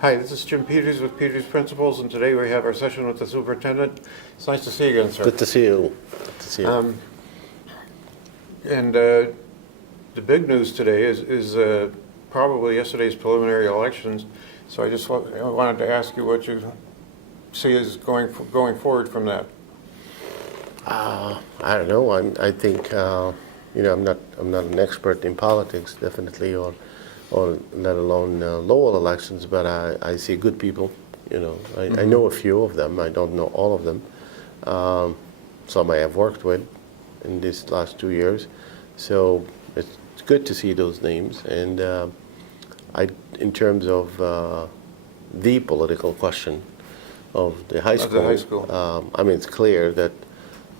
Hi, this is Jim Peters with Peters Principals, and today we have our session with the superintendent. It's nice to see you again, sir. Good to see you. Good to see you. The big news today is probably yesterday's preliminary elections. So I just wanted to ask you what you see as going forward from that. I don't know. I think I'm not an expert in politics, definitely, or let alone Lowell elections. But I see good people. I know a few of them. I don't know all of them. Some I have worked with in these last 2 years. So it's good to see those names. And in terms of the political question of the high school, I mean, it's clear that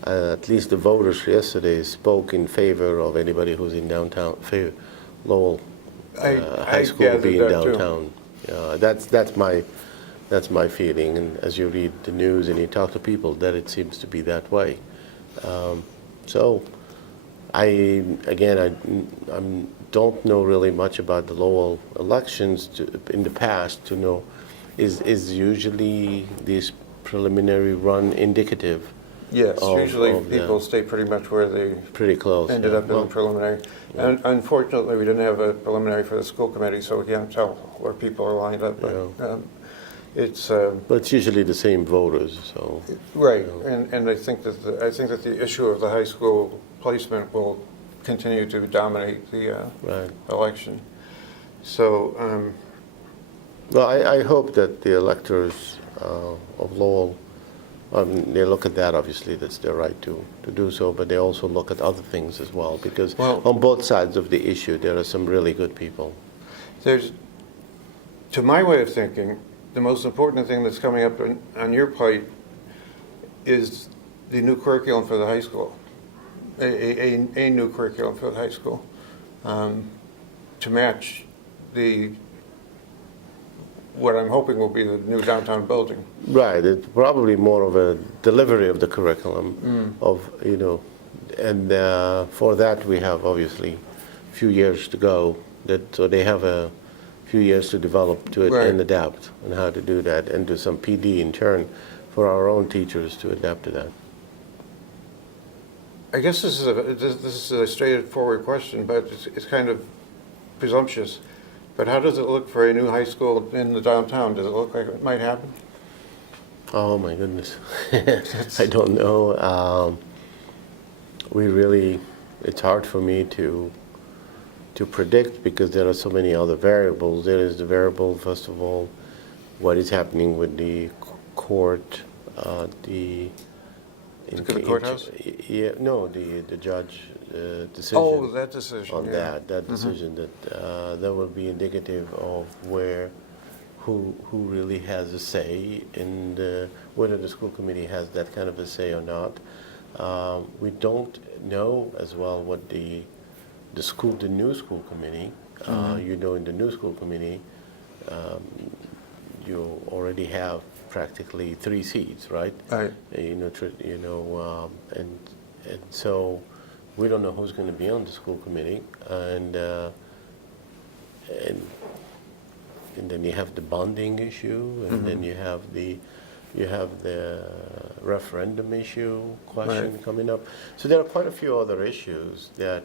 at least the voters yesterday spoke in favor of anybody who's in downtown, Lowell High School being downtown. That's my feeling. And as you read the news and you talk to people, that it seems to be that way. So I don't know really much about the Lowell elections in the past to know is usually this preliminary run indicative. Yes, usually people stay pretty much where they ended up in the preliminary. Yeah. And unfortunately, we didn't have a preliminary for the school committee, so we can't tell where people are lined up. But but it's usually the same voters, so right. And I think that the issue of the high school placement will continue to dominate the election. So. Well, I hope that the electors of Lowell. They look at that, obviously, that's their right to do so, but they also look at other things as well, because on both sides of the issue, there are some really good people. To my way of thinking, the most important thing that's coming up on your plate is the new curriculum for the high school, a new curriculum for the high school, to match what I'm hoping will be the new downtown building. Right. It's probably more of a delivery of the curriculum and for that we have obviously a few years to go. So they have a few years to develop to it and adapt on how to do that, and do some PD in turn for our own teachers to adapt to that. I guess this is a straightforward question, but it's kind of presumptuous. But how does it look for a new high school in the downtown? Does it look like it might happen? Oh my goodness, I don't know. It's hard for me to predict, because there are so many other variables. There is the variable, first of all, what is happening with the court, the courthouse? The judge decision. Oh, that decision. On that decision, that will be indicative of who really has a say, and whether the school committee has that kind of a say or not. We don't know as well what the new school committee. In the new school committee, you already have practically 3 seats, right? Right. And so we don't know who's going to be on the school committee, and then you have the bonding issue, and then you have the referendum issue question coming up. So there are quite a few other issues that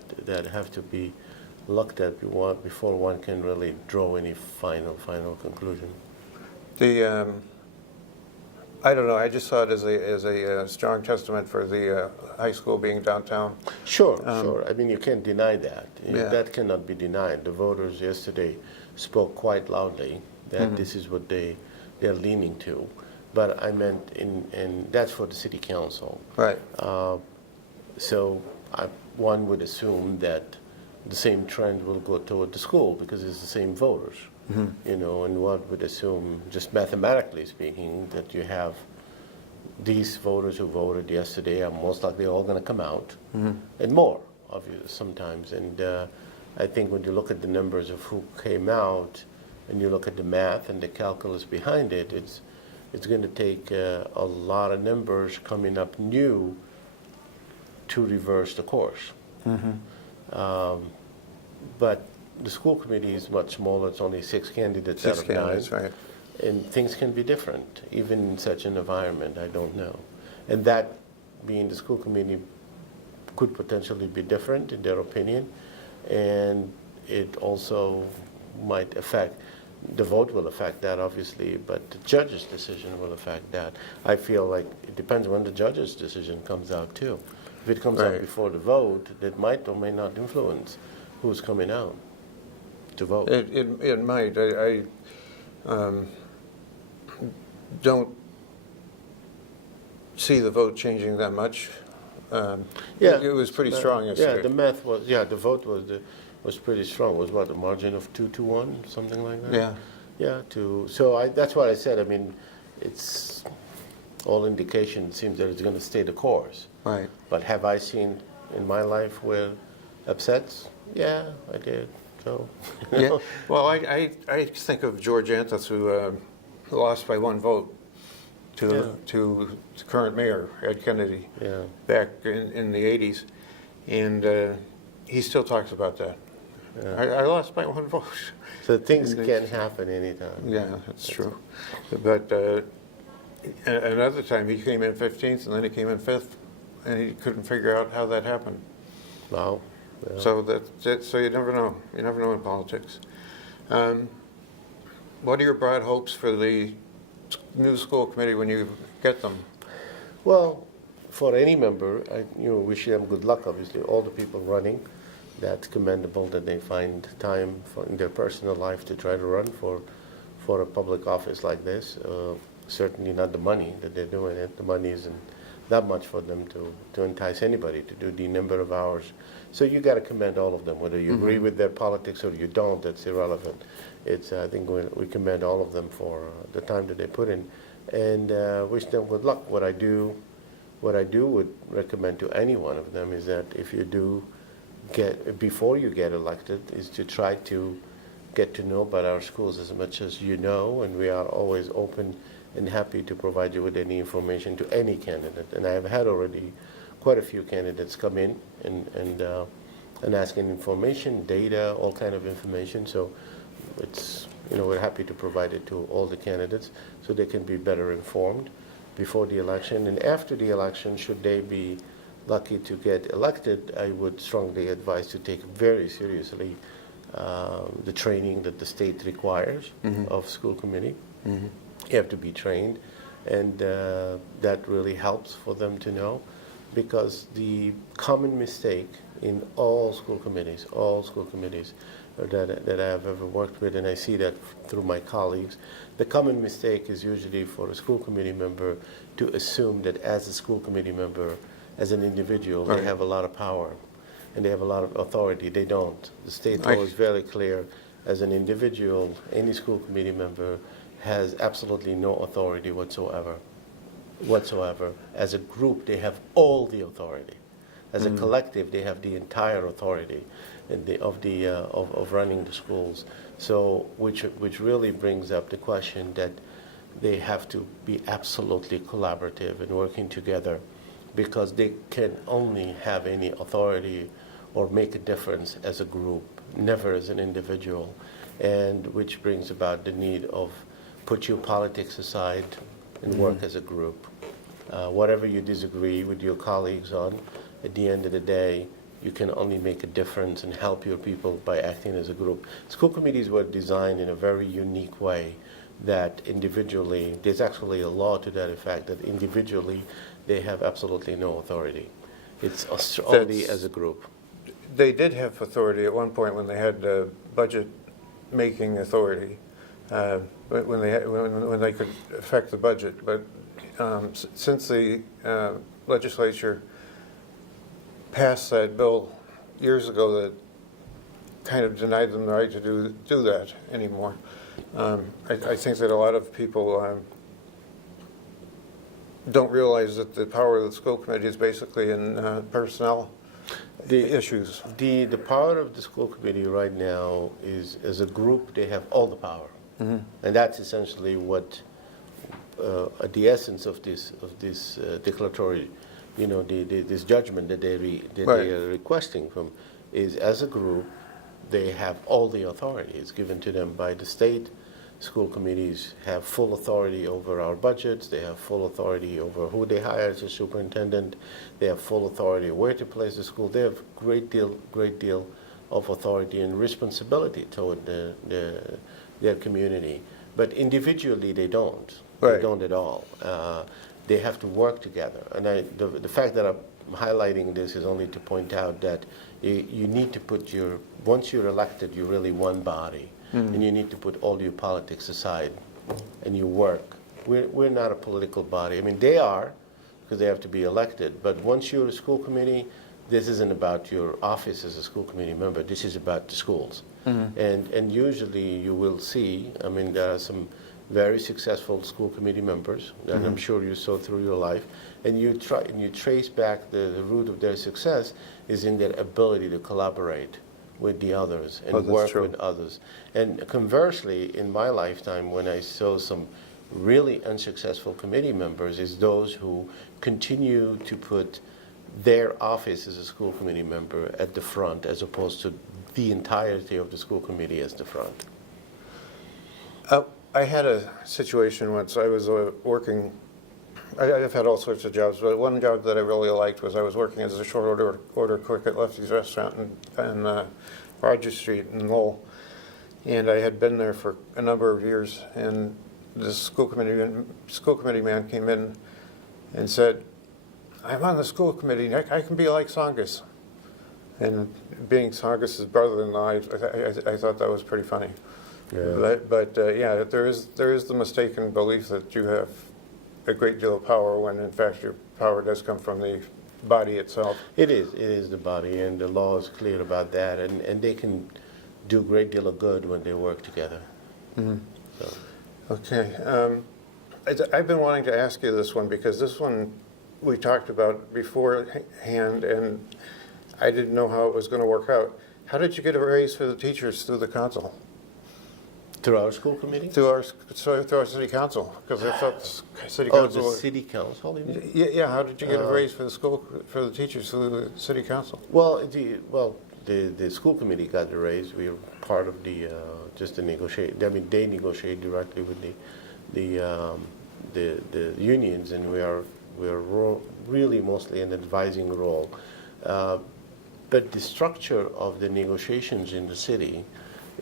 have to be looked at before one can really draw any final conclusion. I don't know. I just saw it as a strong testament for the high school being downtown. Sure. I mean, you can't deny that. That cannot be denied. The voters yesterday spoke quite loudly that this is what they're leaning to. But I meant, and that's for the city council. Right. So one would assume that the same trend will go toward the school, because it's the same voters. And one would assume, just mathematically speaking, that you have these voters who voted yesterday are most likely all going to come out, and more, obviously, sometimes. And I think when you look at the numbers of who came out, and you look at the math and the calculus behind it, it's going to take a lot of numbers coming up new to reverse the course. But the school committee is much smaller. It's only 6 candidates out of 9. Right. And things can be different, even in such an environment, I don't know. And that, being the school committee, could potentially be different in their opinion, and it also might affect, the vote will affect that obviously, but the judge's decision will affect that. I feel like it depends when the judge's decision comes out too. If it comes out Right. before the vote, that might or may not influence who's coming out to vote. It might. I don't see the vote changing that much. It was pretty strong yesterday. Yeah, the math was, the vote was pretty strong. It was what, a margin of 2-1, something like that? Yeah. Yeah, so that's what I said. I mean, it's all indication seems that it's going to stay the course. Right. But have I seen in my life where upsets? Yeah, I did. So, you Yeah. know. Well, I think of George Anthos, who lost by one vote to the current mayor, Ed Kennedy, Yeah. back in the 80s. And he still talks about that. Yeah. I lost by one vote. So things And can happen anytime. Yeah, that's true. But another time he came in 15th and then he came in 5th, and he couldn't figure out how that happened. Wow. Yeah. So you never know. You never know in politics. What are your broad hopes for the new school committee when you get them? Well, for any member, I wish them good luck, obviously. All the people running, that's commendable that they find time in their personal life to try to run for a public office like this. Certainly not the money that they're doing it. The money isn't that much for them to entice anybody to do the number of hours. So you got to commend all of them. Whether you agree with their politics or you don't, that's irrelevant. I think we commend all of them for the time that they put in, and wish them good luck. What I do would recommend to any one of them is that if you do before you get elected, is to try to get to know about our schools as much as you know, and we are always open and happy to provide you with any information to any candidate. And I have had already quite a few candidates come in and asking information, data, all kind of information. So it's, we're happy to provide it to all the candidates so they can be better informed before the election. And after the election, should they be lucky to get elected, I would strongly advise to take very seriously the training that the state requires of school committee. You have to be trained, and that really helps for them to know, because the common mistake in all school committees that I have ever worked with, and I see that through my colleagues, the common mistake is usually for a school committee member to assume that as a school committee member, as an individual, they have a lot of power and they have a lot of authority. They don't. The state law is very clear. As an individual, any school committee member has absolutely no authority whatsoever. As a group, they have all the authority. As a collective, they have the entire authority of running the schools. So, which really brings up the question that they have to be absolutely collaborative and working together, because they can only have any authority or make a difference as a group, never as an individual, and which brings about the need of put your politics aside and work as a group. Whatever you disagree with your colleagues on, at the end of the day, you can only make a difference and help your people by acting as a group. School committees were designed in a very unique way that individually, there's actually a law to that effect, that individually they have absolutely no authority. It's only as a group. They did have authority at one point when they had budget making authority, when they could affect the budget. But since the legislature passed that bill years ago that kind of denied them the right to do that anymore, I think that a lot of people don't realize that the power of the school committee is basically in personnel issues. The power of the school committee right now is, as a group, they have all the power, and that's essentially what the essence of this declaratory, this judgment that they are requesting from, is as a group they have all the authority. It's given to them by the state. School committees have full authority over our budgets. They have full authority over who they hire as a superintendent. They have full authority where to place the school. They have great deal of authority and responsibility toward their community. But individually, they don't. Right. They don't at all. They have to work together. And the fact that I'm highlighting this is only to point out that you need to put once you're elected, you're really one body. And you need to put all your politics aside and you work. We're not a political body. I mean, they are, because they have to be elected. But once you're a school committee, this isn't about your office as a school committee member. This is about the schools. And usually you will see, I mean, there are some very successful school committee members that I'm sure you saw through your life, and you trace back the root of their success is in their ability to collaborate with the others and work with others. And conversely, in my lifetime, when I saw some really unsuccessful committee members, is those who continue to put their office as a school committee member at the front as opposed to the entirety of the school committee as the front. I had a situation once. I was working, I've had all sorts of jobs, but one job that I really liked was I was working as a short order cook at Lefty's Restaurant on Rogers Street in Lowell. And I had been there for a number of years, and the school committee man came in and said, "I'm on the school committee, I can be like Sangus." And being Sangus' brother-in-law, I thought that was pretty funny. Yeah. But yeah, there is the mistaken belief that you have a great deal of power when in fact your power does come from the body itself. It is the body, and the law is clear about that, and they can do a great deal of good when they work together. So. Okay. I've been wanting to ask you this one because this one we talked about beforehand, and I didn't know how it was going to work out. How did you get a raise for the teachers through the council? Through our school committee? Through our city council, because I thought city Oh, council. the city council, you mean? Yeah. How did you get a raise for the teachers through the city council? Well, the school committee got the raise. We were part of the just to negotiate. I mean, they negotiate directly with the unions, and we are really mostly an advising role. But the structure of the negotiations in the city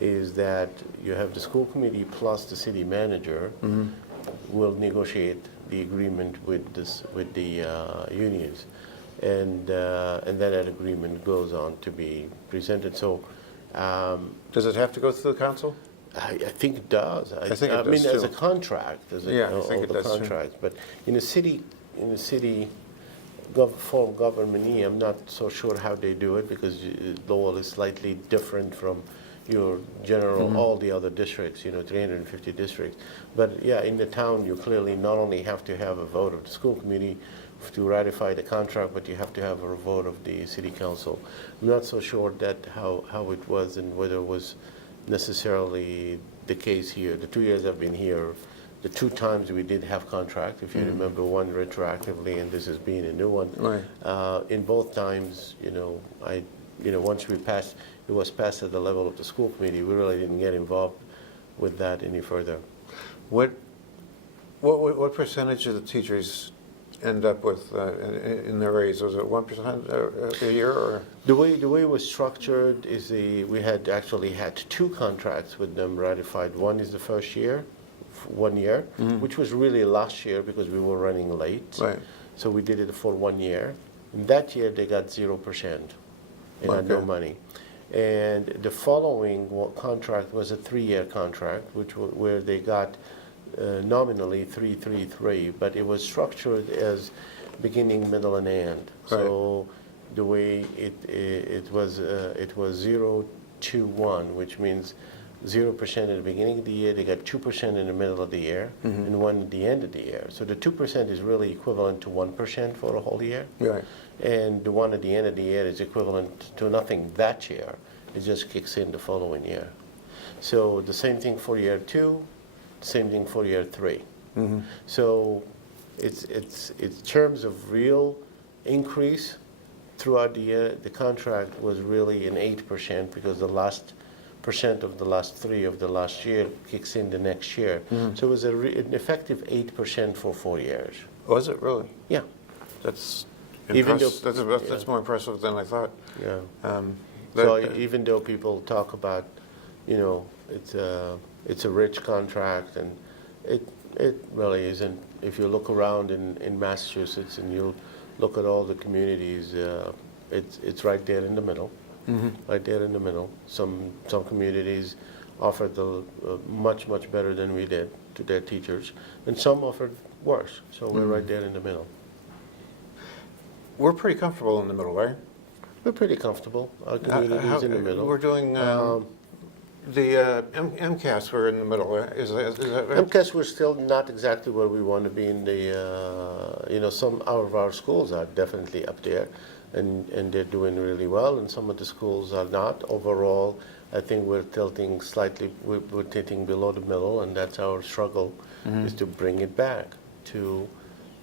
is that you have the school committee plus the city manager will negotiate the agreement with the unions, and then that agreement goes on to be presented. So, Does it have to go through the council? I think it does. I think it does mean, as too. a contract, as a, Yeah, I think it the does too. contract. But in a city form of government, I'm not so sure how they do it because Lowell is slightly different from your general, all the other districts, 350 districts. But yeah, in the town, you clearly not only have to have a vote of the school committee to ratify the contract, but you have to have a vote of the city council. I'm not so sure that how it was and whether it was necessarily the case here. The 2 years I've been here, the 2 times we did have contract, if you remember, one retroactively, and this has been a new one. Right. In both times, once it was passed at the level of the school committee, we really didn't get involved with that any further. What percentage of the teachers end up with in their raise? Was it 1% a year, or? The way it was structured is we had actually had 2 contracts with them ratified. One is the first year, 1 year, which was really last year because we were running late. Right. So we did it for 1 year. And that year they got 0%. They got no money. And the following contract was a 3-year contract, where they got nominally 333, but it was structured as beginning, middle, and end. Right. So the way it was 0 to 1, which means 0% at the beginning of the year, they got 2% in the middle of the year, and 1 at the end of the year. So the 2% is really equivalent to 1% for a whole year. Right. And the 1 at the end of the year is equivalent to nothing that year. It just kicks in the following year. So the same thing for year 2, same thing for year 3. So it's in terms of real increase throughout the year. The contract was really an 8% because the last 8% of the last 3 of the last year kicks in the next year. So it was an effective 8% for 4 years. Was it really? Yeah. That's Even that's more impressive than I thought. Yeah. That- So even though people talk about, it's a rich contract, and it really isn't. If you look around in Massachusetts and you look at all the communities, it's right there in the middle. Right there in the middle. Some communities offered much better than we did to their teachers, and some offered worse. So we're right there in the middle. We're pretty comfortable in the middle, right? We're pretty comfortable. Our community is in the middle. We're doing the MCAS. We're in the middle. Is that right? MCAS, we're still not exactly where we want to be in the, some of our schools are definitely up there, and they're doing really well, and some of the schools are not. Overall, I think we're tilting slightly, we're tilting below the middle, and that's our struggle, is to bring it back to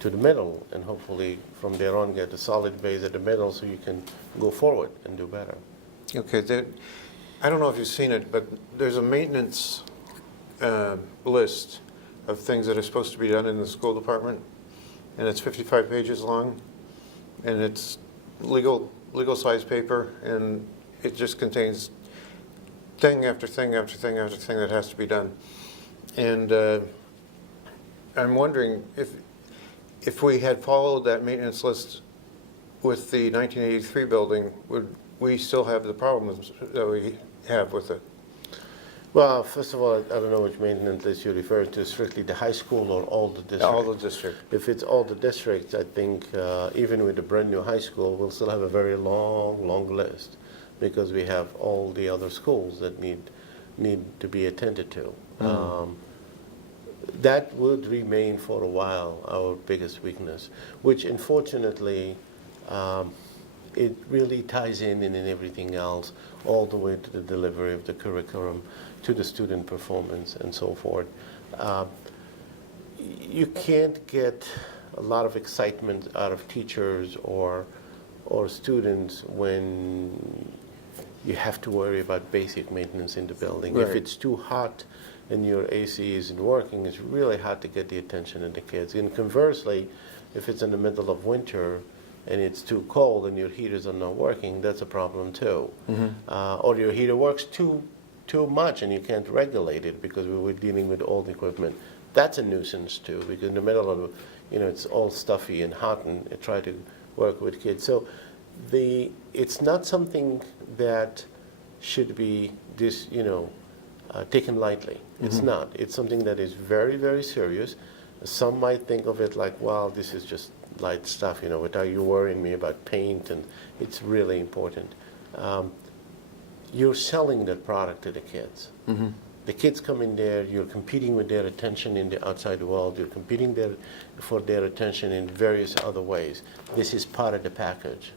the middle, and hopefully from there on get a solid base at the middle so you can go forward and do better. Okay. I don't know if you've seen it, but there's a maintenance list of things that are supposed to be done in the school department, and it's 55 pages long, and it's legal size paper, and it just contains thing after thing after thing after thing that has to be done. And I'm wondering if we had followed that maintenance list with the 1983 building, would we still have the problems that we have with it? Well, first of all, I don't know which maintenance list you're referring to, strictly the high school or all the districts? All the district. If it's all the districts, I think even with the brand new high school, we'll still have a very long list, because we have all the other schools that need to be attended to. That would remain for a while our biggest weakness, which unfortunately it really ties in everything else, all the way to the delivery of the curriculum, to the student performance, and so forth. You can't get a lot of excitement out of teachers or students when you have to worry about basic maintenance in the building. Right. If it's too hot and your AC isn't working, it's really hard to get the attention of the kids. And conversely, if it's in the middle of winter and it's too cold and your heaters are not working, that's a problem too. Or your heater works too much and you can't regulate it because we were dealing with old equipment. That's a nuisance too, because in the middle of, it's all stuffy and hot, and try to work with kids. So it's not something that should be taken lightly. It's not. It's something that is very, very serious. Some might think of it like, well, this is just light stuff, without you worrying me about paint, and it's really important. You're selling that product to the kids. The kids come in there, you're competing with their attention in the outside world, you're competing for their attention in various other ways. This is part of the package.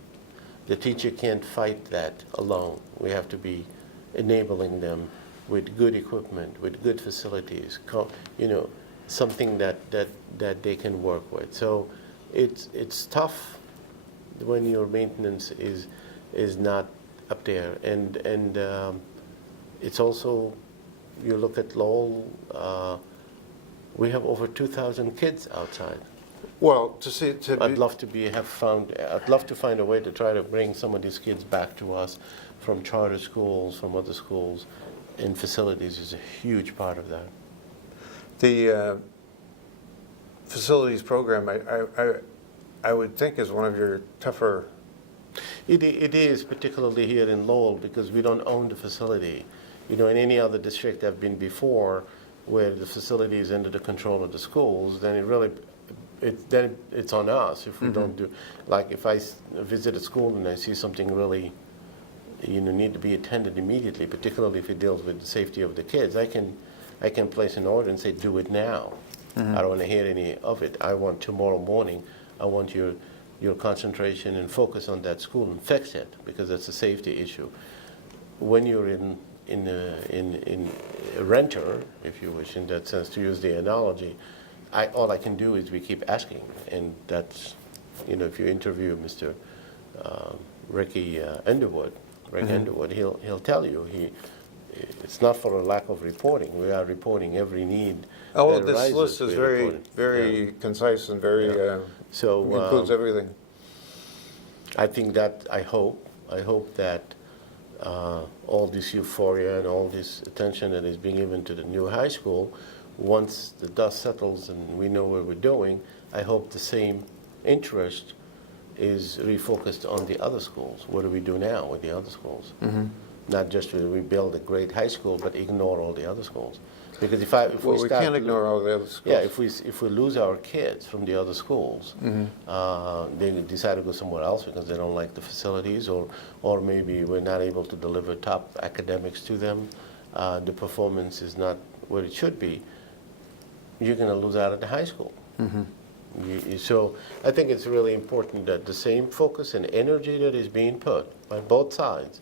The teacher can't fight that alone. We have to be enabling them with good equipment, with good facilities, something that they can work with. So it's tough when your maintenance is not up there, and it's also, you look at Lowell, we have over 2,000 kids outside. Well, I'd love to find a way to try to bring some of these kids back to us from charter schools, from other schools, and facilities is a huge part of that. The facilities program, I would think, is one of your tougher. It is, particularly here in Lowell, because we don't own the facility. In any other district I've been before, where the facility is under the control of the schools, then it's on us if we don't do. Like if I visit a school and I see something really, need to be attended immediately, particularly if it deals with the safety of the kids, I can place an order and say, do it now. I don't want to hear any of it. I want tomorrow morning. I want your concentration and focus on that school and fix it, because that's a safety issue. When you're in a renter, if you wish, in that sense, to use the analogy, all I can do is we keep asking, and that's, if you interview Mr. Rick Underwood, he'll tell you it's not for a lack of reporting. We are reporting every need Oh, that this arises. list is we're very, reporting. very Yeah. concise and very, So includes everything. I think that I hope that all this euphoria and all this attention that is being given to the new high school, once the dust settles and we know what we're doing, I hope the same interest is refocused on the other schools. What do we do now with the other schools? Not just to rebuild a great high school, but ignore all the other schools. Because if Well, we we start can't to ignore all the other schools. yeah, if we lose our kids from the other schools, they decide to go somewhere else because they don't like the facilities, or maybe we're not able to deliver top academics to them, the performance is not what it should be, you're going to lose out at the high school. So I think it's really important that the same focus and energy that is being put by both sides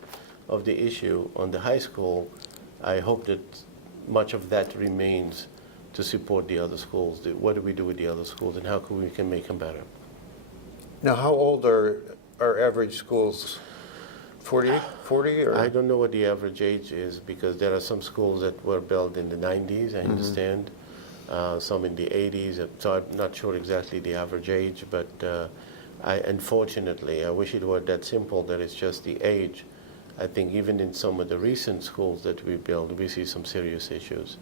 of the issue on the high school, I hope that much of that remains to support the other schools. What do we do with the other schools, and how can we make them better? Now, how old are our average schools? 40? Or? I don't know what the average age is, because there are some schools that were built in the 90s, I understand, some in the 80s, so I'm not sure exactly the average age, but unfortunately, I wish it were that simple, that it's just the age. I think even in some of the recent schools that we built, we see some serious issues.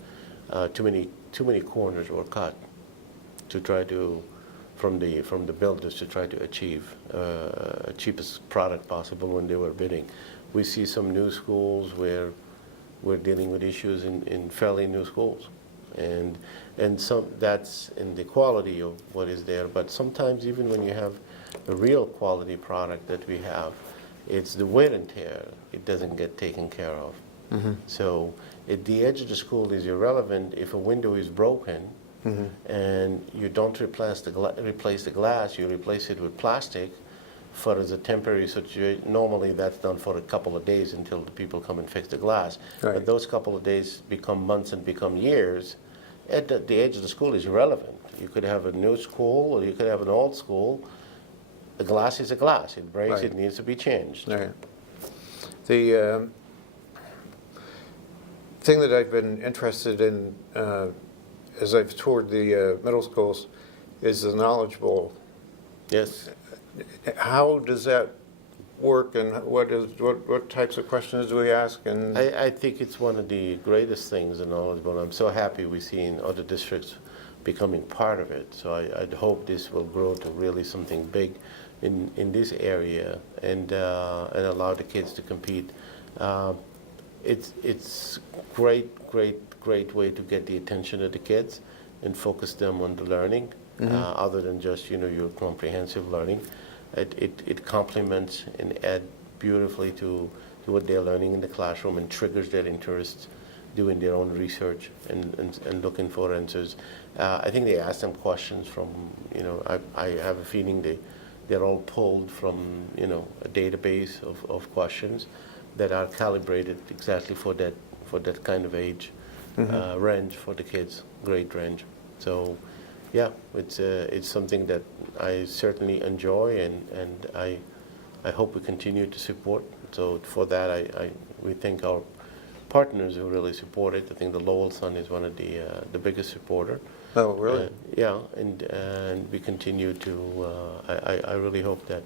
Too many corners were cut to try to, from the builders, to try to achieve cheapest product possible when they were bidding. We see some new schools where we're dealing with issues in fairly new schools, and some that's in the quality of what is there. But sometimes even when you have a real quality product that we have, it's the wear and tear, it doesn't get taken care of. So at the edge of the school is irrelevant if a window is broken and you don't replace the glass, you replace it with plastic for as a temporary situation. Normally that's done for a couple of days until the people come and fix the glass. Right. But those couple of days become months and become years. At the edge of the school is irrelevant. You could have a new school or you could have an old school. A glass is a glass. It breaks, Right. it needs to be changed. Right. The thing that I've been interested in as I've toured the middle schools is the Knowledge Bowl. Yes. How does that work, and what types of questions do we ask? And I think it's one of the greatest things in Knowledge Bowl. I'm so happy we're seeing other districts becoming part of it. So I'd hope this will grow to really something big in this area, and allow the kids to compete. It's great way to get the attention of the kids and focus them on the learning, other than just your comprehensive learning. It complements and adds beautifully to what they're learning in the classroom and triggers their interest, doing their own research and looking for answers. I think they ask them questions from, I have a feeling they're all pulled from, a database of questions that are calibrated exactly for that kind of age range for the kids, grade range. So, yeah, it's something that I certainly enjoy, and I hope we continue to support. So for that, we thank our partners who really support it. I think the Lowell Sun is one of the biggest supporter. oh, really? Yeah, and we continue to. I really hope that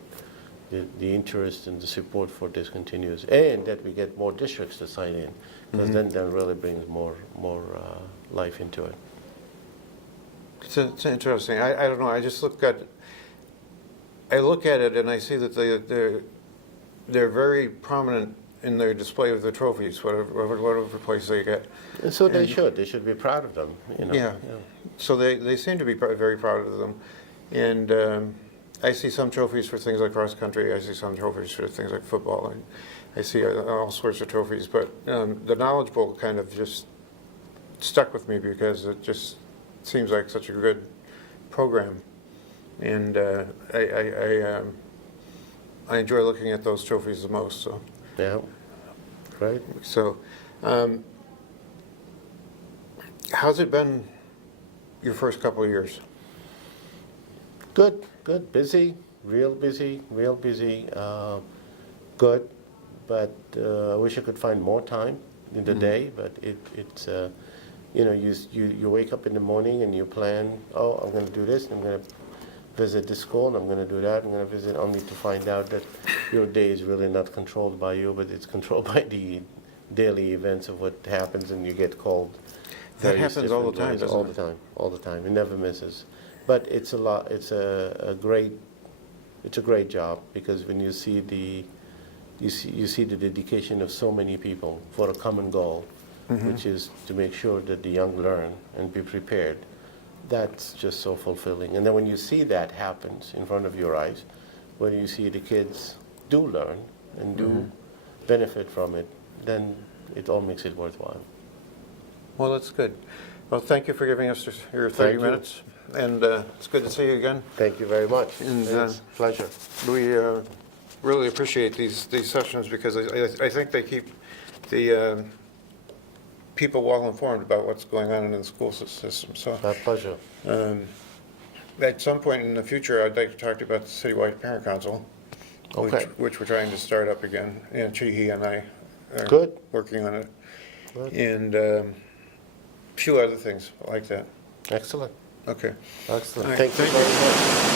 the interest and the support for this continues, and that we get more districts to sign in, because then that really brings more life into it. It's interesting. I don't know. I just look at it and I see that they're very prominent in their display of the trophies, whatever place they get. And so they should. They should be proud of them. Yeah. So they seem to be very proud of them, and I see some trophies for things like cross country. I see some trophies for things like football, and I see all sorts of trophies. But the Knowledge Bowl kind of just stuck with me because it just seems like such a good program, and I enjoy looking at those trophies the most. So. Yeah. Right. So, how's it been your first couple of years? Good. Busy. Real busy. Good. But I wish I could find more time. in the day, but it's you know, you wake up in the morning and you plan, oh, I'm going to do this, and I'm going to visit this school, and I'm going to do that, I'm going to visit, only to find out that your day is really not controlled by you, but it's controlled by the daily events of what happens, and you get called. That various happens all the different time, ways. doesn't All it? the time, all the time. It never misses. But it's a lot. It's a great job, because when you see the dedication of so many people for a common goal, which is to make sure that the young learn and be prepared. That's just so fulfilling. And then when you see that happens in front of your eyes, when you see the kids do learn and do benefit from it, then it all makes it worthwhile. Well, that's good. Well, thank you for giving us your 30 Thank you. minutes, and it's good to see you again. Thank you very much. And, It's a pleasure. We really appreciate these sessions, because I think they keep the people well informed about what's going on in the school system. So My pleasure. at some point in the future, I'd like to talk to you about the citywide parent council, Okay. which we're trying to start up again. And Chihi and I are Good. working on it, Good. and a few other things like that. Excellent. Okay. Excellent. All right. Thank you Thank you. very much.